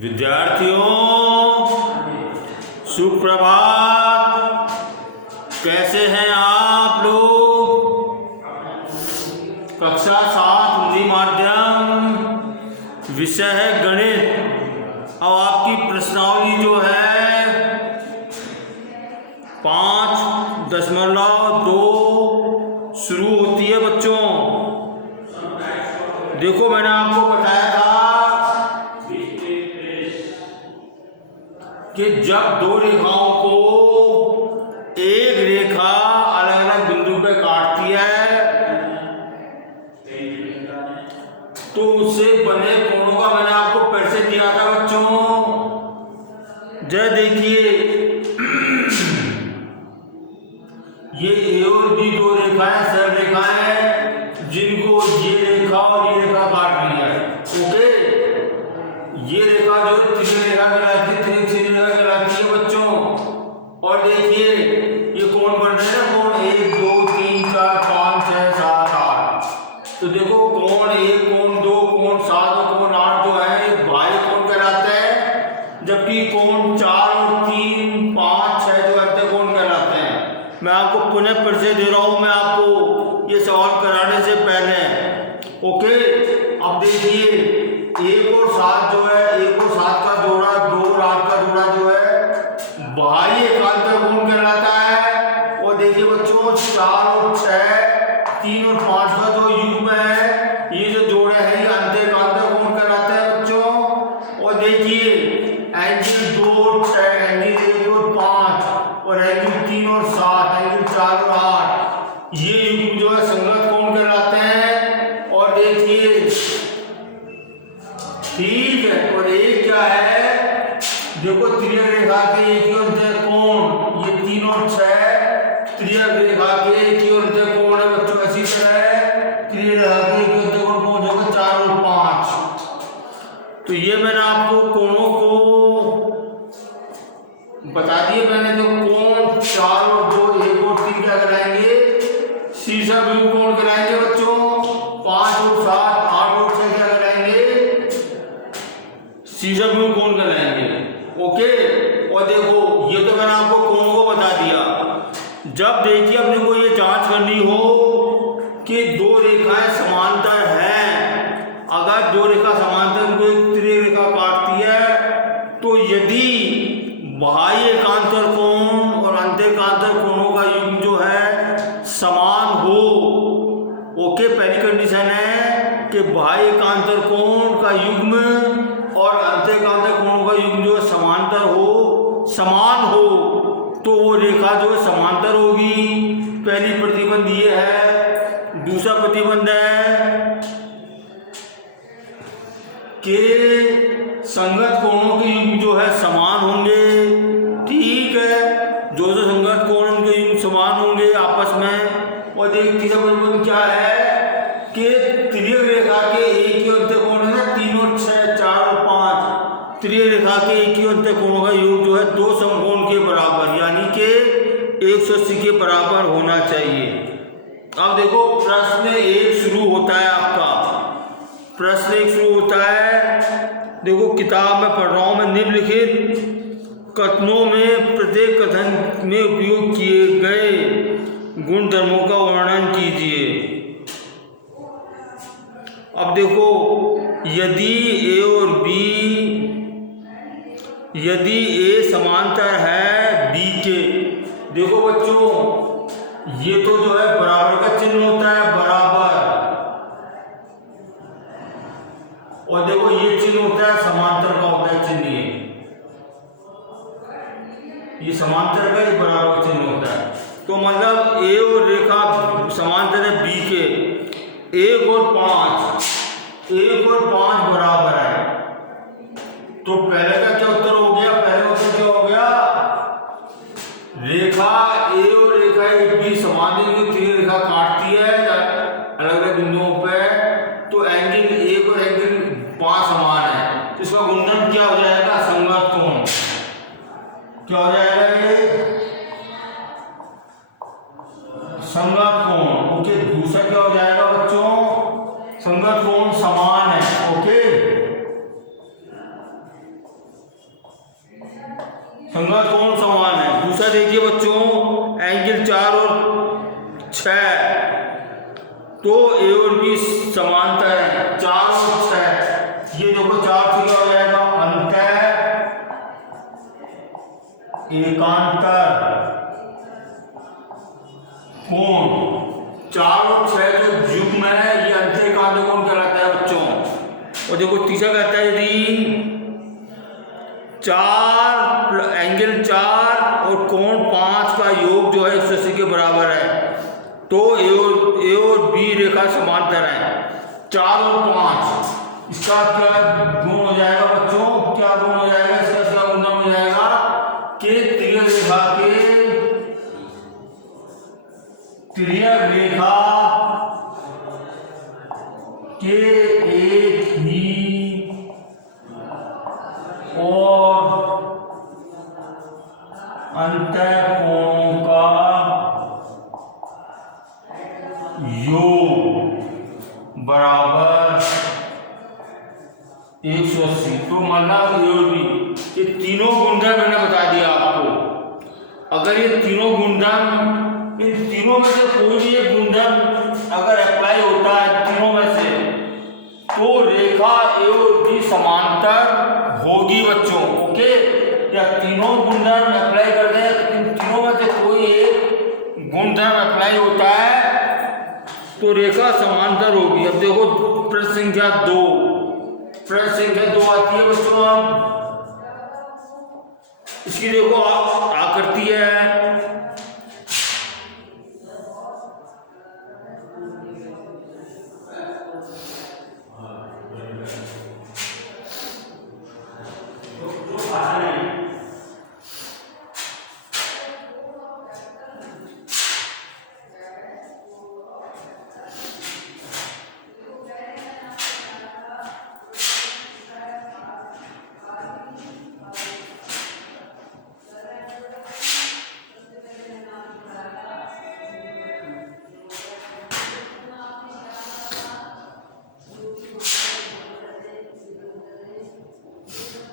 विद्यार्थियों सुप्रभात। कैसे हैं आप लोग? कक्षा 7 हिंदी माध्यम, विषय है गणित। अब आपकी प्रश्नावली जो है 5.2 शुरू होती है बच्चों। देखो मैंने आपको बताया था कि जब दो रेखाओं को एक रेखा अलग अलग बिंदु पे काटती है तो उससे बने कोणों का मैंने आपको परिचय दिया था बच्चों। जय देखिए, ये ए और बी दो रेखाएं सरल रेखाएं जिनको ये रेखा और ये रेखा काट रही है। ओके, ये रेखा जो त्रिज्यी रेखा कहलाती है, त्रिज्यी रेखा कहलाती है बच्चों। और देखिए ये कोण बन रहे हैं ना, कोण 1 2 3 4 5 6 7 8। तो देखो कोण 1 कोण 2 कोण 7 और कोण 8 जो है ये बाह्य कोण कहलाते हैं, जबकि कोण 4 और 3 5 6 जो अंत्य कोण कहलाते हैं। मैं आपको पुनः परिचय दे रहा हूं मैं आपको ये सवाल कराने से पहले। ओके, अब देखिए 1 और 7 जो है, 1 और 7 का जोड़ा, 2 और 8 का जोड़ा जो है बाह्य एकांतर कोण कहलाता है। और देखिए बच्चों 4 और 6 3 और 5 का जो युग्म है, ये जो जोड़े हैं ये अंत्य एकांतर कोण कहलाते हैं बच्चों। और देखिए एंगल 2 और 6, एंगल 1 और 5 और एंगल 3 और 7, एंगल 4 और 8, ये युग्म जो है संगत कोण कहलाते हैं। और देखिए ठीक है, और एक क्या है, देखो त्रिज्यी रेखा के एक ही अंत्य कोण, ये 3 और 6 त्रिज्यी रेखा के एक ही अंत्य कोण है बच्चों। इसी तरह त्रिज्यी रेखा के एक ही अंत्य कोण कौन होगा, 4 और 5। तो ये मैंने आपको कोणों को बता दिए। मैंने जो कोण 4 और 2 1 और 3 क्या कराएंगे, शीर्षक बिंदु कोण कराएंगे बच्चों। 5 और 7 8 और 6 क्या कराएंगे, शीर्षक बिंदु कोण कराएंगे। ओके, और देखो ये तो मैंने आपको कोणों को बता दिया। जब देखिए अपने को ये जांच करनी हो कि दो रेखाएं समांतर हैं, अगर दो रेखा समांतर को एक त्रिज्यी रेखा काटती है तो यदि बाह्य एकांतर कोण और अंत्य एकांतर कोणों का युग्म जो है समान हो। ओके, पहली कंडीशन है कि बाह्य एकांतर कोण का युग्म और अंत्य एकांतर कोणों का युग्म जो है समांतर हो, समान हो, तो वो रेखा जो है समांतर होगी। पहली प्रतिबंध ये है। दूसरा प्रतिबंध है कि संगत कोणों के युग्म जो है समान होंगे। ठीक है, जो संगत कोण उनके युग्म समान होंगे आपस में। और देखिए तीसरा प्रतिबंध क्या है कि त्रिज्यी रेखा के एक ही अंत्य कोण है ना, 3 और 6 4 और 5, त्रिज्यी रेखा के एक ही अंत्य कोणों का योग जो है दो समकोण के बराबर यानी कि 180 के बराबर होना चाहिए। अब देखो प्रश्न 1 शुरू होता है आपका। प्रश्न 1 शुरू होता है, देखो किताब में पढ़ रहा हूं मैं। निम्नलिखित कथनों में प्रत्येक कथन में उपयोग किए गए गुणधर्मों का वर्णन कीजिए। अब देखो यदि ए और बी, यदि ए समांतर है बी के, देखो बच्चों ये तो जो है बराबर का चिन्ह होता है, बराबर। और देखो ये चिन्ह होता है समांतर का, होता है चिन्ह ये समांतर का, ये बराबर का चिन्ह होता है। तो मतलब ए और रेखा समांतर है बी के, 1 और 5 बराबर है। तो पहले का क्या उत्तर हो गया, पहले उत्तर क्या हो गया, रेखा ए और रेखा बी समान त्रिज्यी रेखा काटती है अलग अलग बिंदुओं पे, तो एंगल 1 और एंगल 5 समान है। तो इसका गुणधर्म क्या हो जाएगा, संगत कोण। क्या हो जाएगा ये, संगत कोण। ओके, दूसरा क्या हो जाएगा बच्चों, संगत कोण समान है। ओके, संगत कोण समान है। दूसरा देखिए बच्चों, एंगल 4 और 6, तो ए और बी समांतर है, 4 और 6। ये देखो 4 से क्या हो जाएगा, अंतर एकांतर कोण। 4 और 6 जो युग्म है ये अंतर एकांतर कोण कहलाता है बच्चों। और देखो तीसरा कहता है यदि 4 एंगल 4 और कोण 5 का योग जो है 180 के बराबर है, तो ए और बी रेखा समांतर है। 4 और 5 इसका क्या गुण हो जाएगा बच्चों, क्या गुण हो जाएगा, इसका क्या गुण हो जाएगा कि तिर्यक रेखा के एक ही और अंतःकोणों का योग बराबर 180। तो मानना ये तीनों गुणधर्म मैंने बता दिया आपको। अगर ये तीनों गुणधर्म, इन तीनों में से कोई भी एक गुणधर्म अगर अप्लाई होता है तीनों में से, तो रेखा ए और बी समांतर होगी बच्चों। ओके, या तीनों गुणधर्म अप्लाई कर दें, इन तीनों में से कोई एक गुणधर्म अप्लाई होता है तो रेखा समांतर होगी। अब देखो प्रश्न संख्या 2, प्रश्न संख्या 2 आती है बच्चों। अब इसकी देखो आकृति है,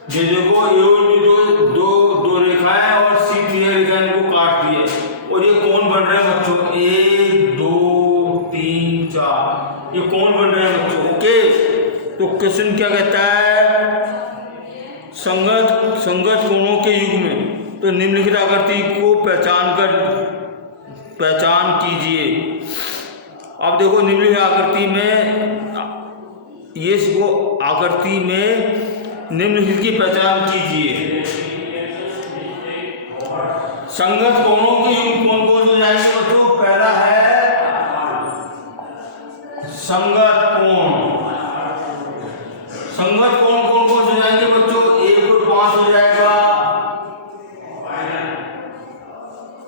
ये देखो ए और बी दो रेखाएं और सी तीन रेखाएं इनको काट दिए और ये कोण बन रहे हैं बच्चों, 1 2 3 4, ये कोण बन रहे हैं बच्चों। ओके, तो क्वेश्चन क्या कहता है, संगत कोणों के युग्म, तो निम्नलिखित आकृति को पहचान कीजिए। अब देखो निम्नलिखित आकृति में, ये आकृति में निम्नलिखित की पहचान कीजिए। संगत कोणों के युग्म कौन कौन हो जाएंगे बच्चों, पहला है संगत कोण। संगत कोण कौन कौन हो जाएंगे बच्चों, 1 और 5 हो जाएगा।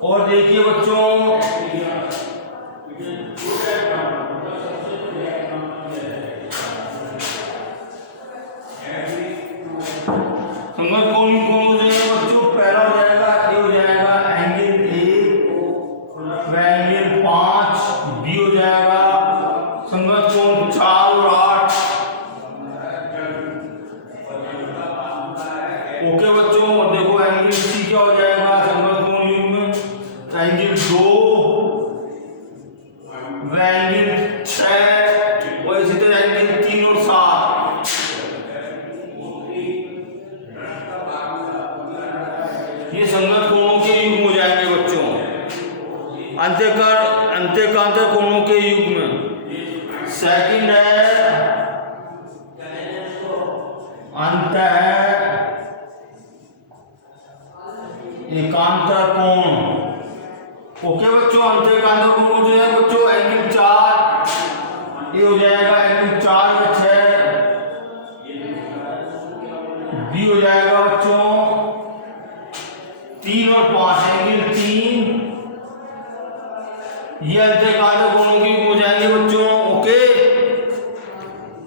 और देखिए बच्चों संगत कोण कौन हो जाएगा बच्चों, पहला हो जाएगा ए हो जाएगा एंगल 1 व एंगल 5, बी हो जाएगा संगत कोण 4 और 8। ओके बच्चों, और देखो एंगल सी क्या हो जाएगा, संगत कोण युग्म एंगल 2 व एंगल 6 और इसी तरह एंगल 3 और 7। ये संगत कोणों के युग्म हो जाएंगे बच्चों। अंतःकांतर कोणों के युग्म, सेकंड है अंतः एकांतर कोण। ओके बच्चों, अंतः एकांतर कोण जो है बच्चों एंगल 4, ये हो जाएगा एंगल 4 व 6, बी हो जाएगा बच्चों 3 और 5 एंगल 3, ये अंतःकांतर कोणों की हो जाएंगे बच्चों। ओके,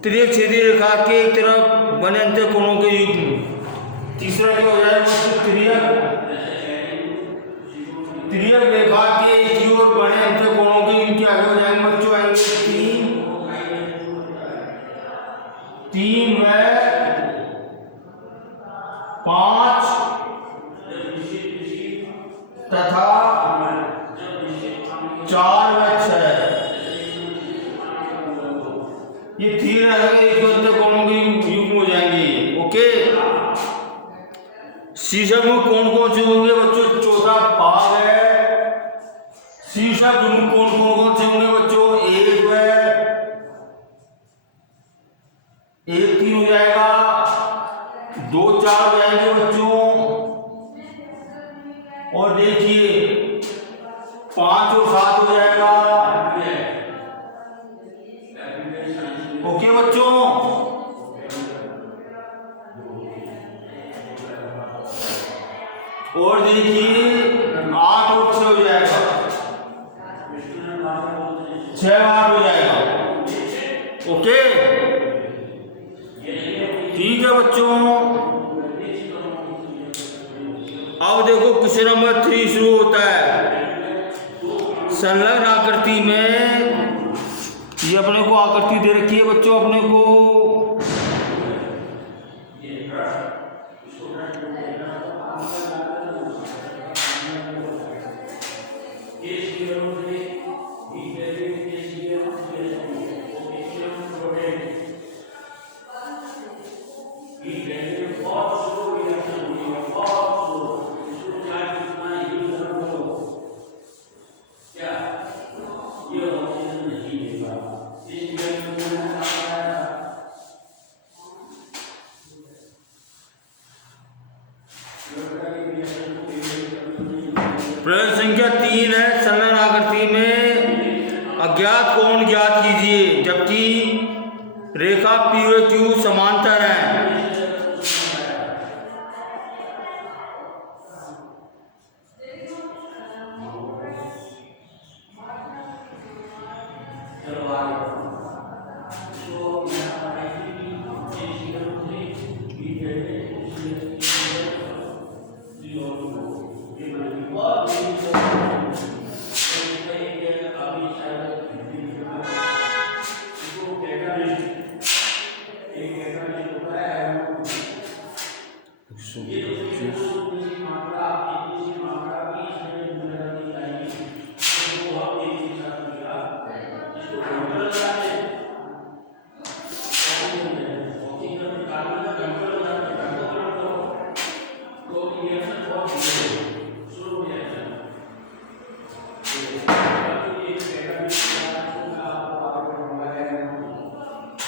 तिर्यक छेदी रेखा के एक तरफ बने अंतःकोणों के युग्म। तीसरा क्या हो जाएगा बच्चों, तिर्यक रेखा के एक ही ओर बने अंतःकोणों के युग्म क्या हो जाएंगे बच्चों, एंगल 3 व 5 तथा 4 व 6 ये 3 रहेंगे, एक कोणों के युग्म हो जाएंगे। ओके, शीर्षक में कौन से होंगे बच्चों? चौथा भाग है। शीर्षक में कौन से होंगे बच्चों? 1 व 1 3 हो जाएगा, 2 4 हो जाएंगे बच्चों, और देखिए 5 और 7 हो जाएगा। ओके बच्चों, और देखिए 8 और 6 हो जाएगा, 6 8 हो जाएगा। ओके, ठीक है बच्चों। अब देखो क्वेश्चन नंबर 3 शुरू होता है। संलग्न आकृति में ये अपने को आकृति दे रखी है बच्चों, अपने को प्रश्न संख्या 3 है। संलग्न आकृति में अज्ञात कोण ज्ञात कीजिए जबकि रेखा P और Q समांतर है।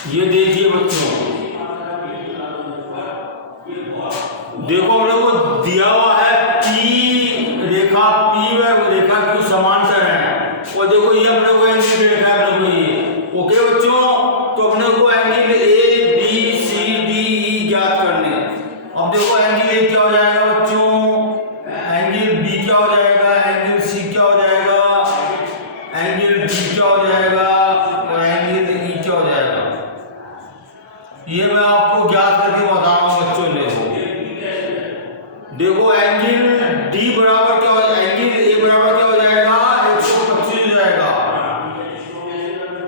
ये देखिए बच्चों, देखो हम लोग को दिया हुआ है P रेखा P व रेखा Q समांतर है, और देखो ये अपने को एंगल रेखा है अपने को ये। ओके बच्चों, तो अपने को angle A B C D E ज्ञात करने। अब देखो एंगल A क्या हो जाएगा बच्चों, एंगल B क्या हो जाएगा, एंगल C क्या हो जाएगा, एंगल D क्या हो जाएगा, और एंगल E क्या हो जाएगा। ये मैं आपको ज्ञात करके बता रहा हूँ बच्चों ने। देखो एंगल D बराबर क्या हो जाएगा, एंगल A बराबर क्या हो जाएगा, 125 हो जाएगा,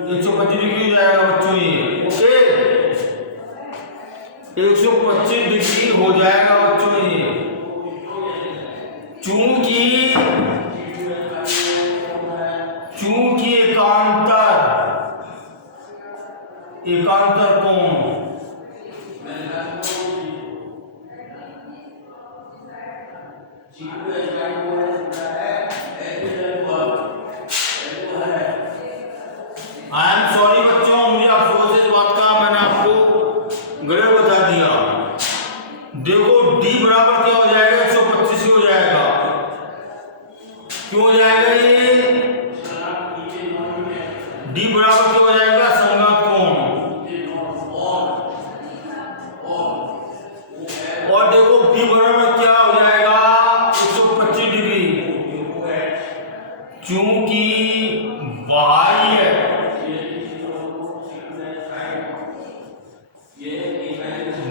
125 डिग्री हो जाएगा बच्चों ये। ओके, 125 डिग्री हो जाएगा बच्चों ये। चूंकि एकांतर कोण आई एम सॉरी बच्चों, मुझे अफसोस है इस बात का, मैंने आपको गलत बता दिया। देखो D बराबर क्या हो जाएगा, 125 हो जाएगा। क्यों हो जाएगा ये? D बराबर क्या हो जाएगा, संगत कोण। और देखो B बराबर क्या हो जाएगा, 125 डिग्री। चूंकि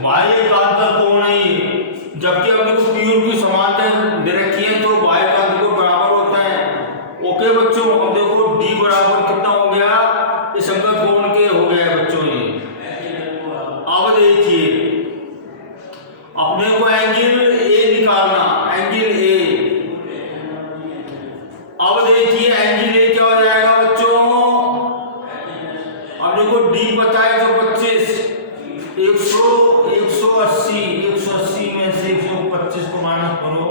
बाह्य एकांतर कोण नहीं, जबकि अपने को P और Q समांतर दे रखी है तो बाह्य एकांतर कोण बराबर होता है। ओके बच्चों, अब देखो D बराबर कितना हो गया, ये संगत कोण के हो गया बच्चों ये। अब देखिए अपने को एंगल A निकालना, एंगल A 25 को माइनस करो,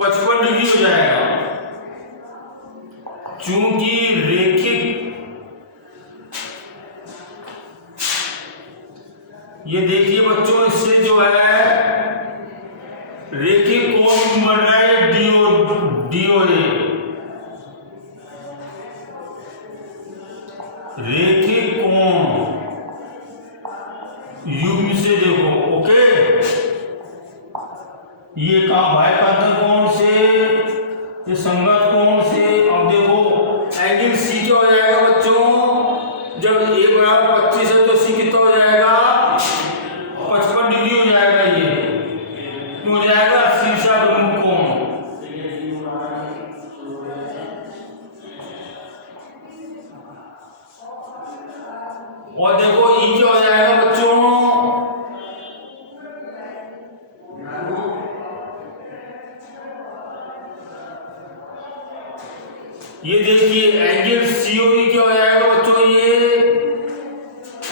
पचपन डिग्री हो जाएगा। चूंकि रेखिक, ये देखिए बच्चों, इससे जो है रेखिक कोण बन रहा है DOA, रेखिक कोण युग्म से देखो। ओके, ये कहां भाई कांतर कोण से, ये संगत कोण से। अब देखो एंगल C क्या हो जाएगा बच्चों, जब A बराबर 25 है तो C कितना हो जाएगा, 55 डिग्री हो जाएगा। ये क्यों हो जाएगा, शीर्षाभिमुख कोण। और देखो E क्या हो जाएगा बच्चों, ये देखिए एंगल COE क्या हो जाएगा बच्चों, ये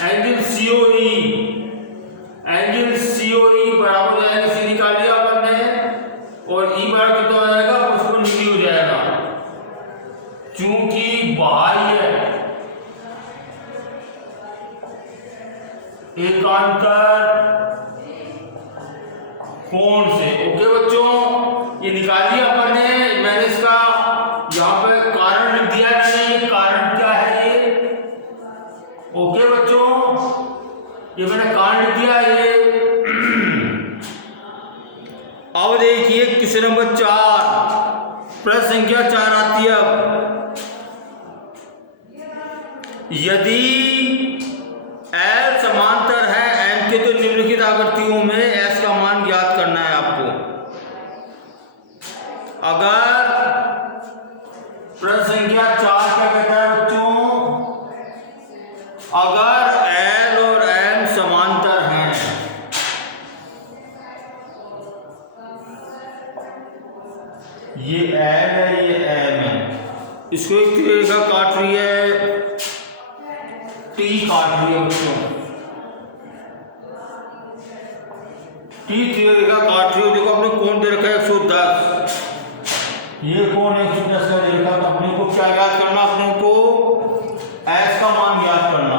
एंगल COE, एंगल COE बराबर हो जाएगा, C निकाल लिया अपन ने, और E बराबर कितना हो जाएगा, 55 डिग्री हो जाएगा। चूंकि बाह्य एकांतर कोण से। ओके बच्चों, ये निकाल लिया अपन ने, मैंने इसका यहाँ पे कारण लिख दिया कि नहीं, कारण क्या है ये। ओके बच्चों, ये मैंने कारण लिख दिया ये। अब देखिए क्वेश्चन नंबर 4, प्रश्न संख्या 4 आती है। अब यदि L समांतर है M के तो निम्नलिखित आकृतियों में S का मान ज्ञात करना है आपको। अगर प्रश्न संख्या 4 क्या कहता है बच्चों, अगर L और M समांतर हैं, ये L है ये M है, इसको एक रेखा काट रही है, T काट रही है बच्चों, T रेखा काट रही है। देखो अपने कोण दे रखा है 110, ये कोण 110 का दे रखा, तो अपने को क्या याद करना, अपने को S का मान याद करना।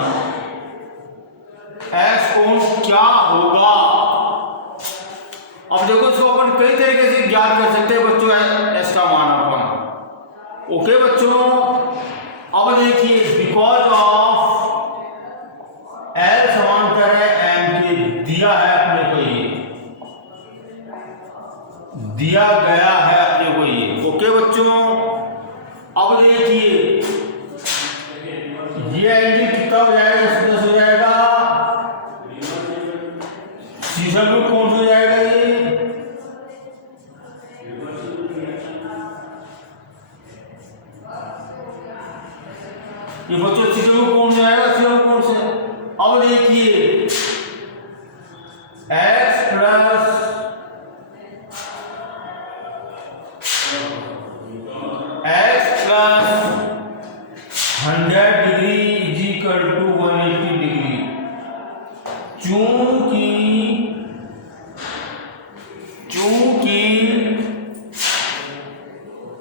S कोण क्या होगा, अब देखो इसको अपन कई तरीके से ज्ञात कर सकते हैं बच्चों, S का मान अपन। ओके बच्चों, अब देखिए बिकॉज ऑफ L समांतर है M के, दिया है अपने को, ये दिया गया है अपने को ये। ओके बच्चों, अब देखिए ये एंगल कितना हो जाएगा, 10 हो जाएगा, शीर्षाभिमुख कोण हो जाएगा ये बच्चों शीर्षाभिमुख कोण हो जाएगा, शीर्षाभिमुख कोण से। अब देखिए x plus x plus 100 degree is equal to 180 degree. चूंकि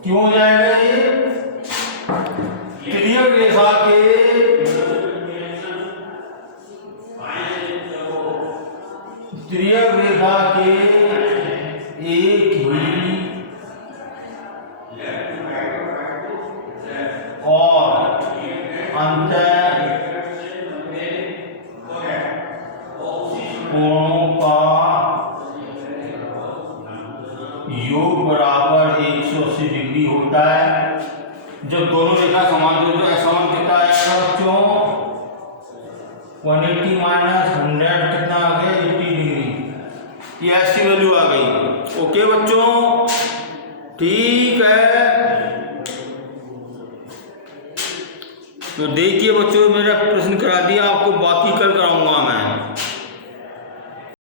क्यों हो जाएगा ये, तिर्यक रेखा के एक ही और अंतर कोणों का योग बराबर 180 डिग्री होता है। जब दोनों रेखा समान हो तो ऐसा मान कितना आएगा बच्चों, 180 माइनस 100 कितना आ गया, 80 डिग्री। ये ऐसी वैल्यू आ गई। ओके बच्चों, ठीक है। तो देखिए बच्चों, मेरा प्रश्न करा दिया।